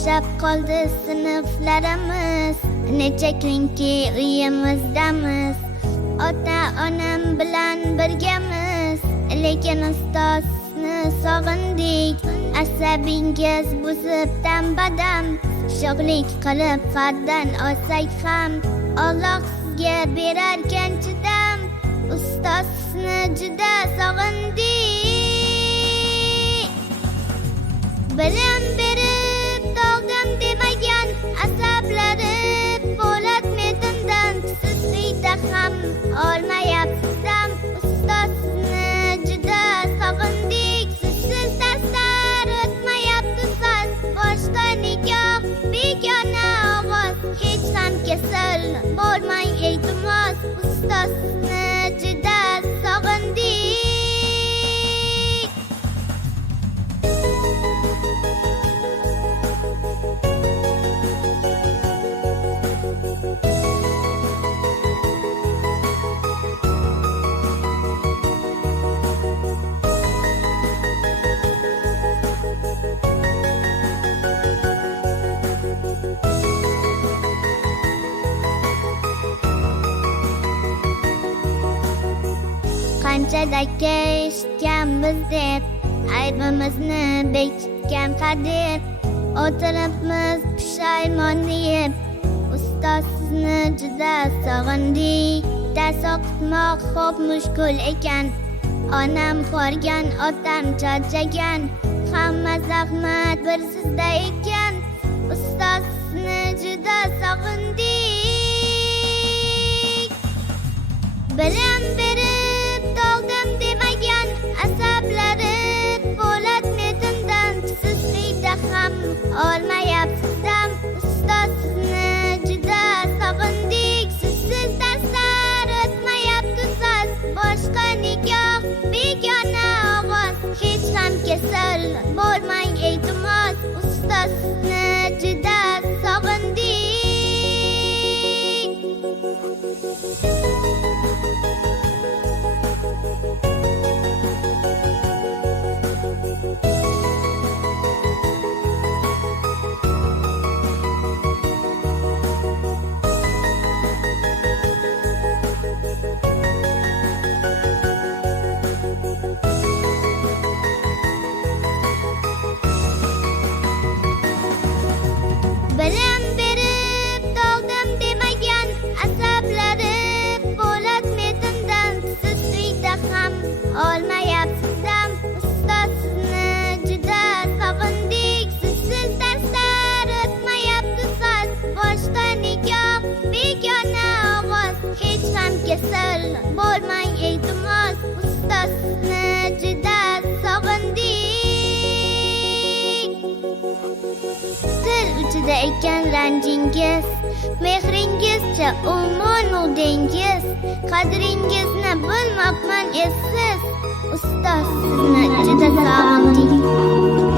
bo'shab qoldi sinflarimiz. Necha kunki uyimizdamiz. Ota-onam bilan birgamiz. Lekin ustozni sog'indik. Asabingiz buzib dam-badam. Sho'xlik qilib fardan olsak ham Alloh sizga berarkan chidam. Ustozni juda sog'indik. Bilim berib tog'dim demagan asablari po'lat metindan sizlikda ham olmayapsiz dam. Ustozni juda sog'indik. Sizsiz darslar o'tmayapti so'z. Boshqa nikoh begona ovoz. Hech ham kasal bo'lmang iltimos. Ustozni juda sog'indik. Qanchadaka eshitganmiz deb aybimizni bekitgan qadir. O'tiribmiz pushaymon yeb. Ustoz sizni juda sog'indik. Dars o'qitmoq xo'p mushkul ekan. Onam xo'rgan, otam charchagan. Hamma zahmat bir sizda ekan. Ustoz sizni juda sog'indik. Bilim berib tog'dim demagan asablari po'lat metindan sizlikda ham olmayapsiz dam. Ustoz sizni juda sog'indik. Sizsiz darslar o'tmayapti so'z. Boshqa nikoh begona ovoz. Hech ham kasal bo'lmang iltimos. Ustoz sizni juda sog'indik. Bilim berib tog'dim demagan asablari po'lat metindan sizlikda ham olmayapsiz dam. Ustoz sizni juda sog'indik. Sizsiz darslar o'tmayapti so'z. Boshqa nikoh begona ovoz. Hech ham kasal bo'lmang iltimos. Ustoz sizni juda sog'indik. Til uchida ekan ranjingiz, mehringizcha umon dengiz. Qadringizni bilmabman essiz. Ustoz sizni juda sog'indik.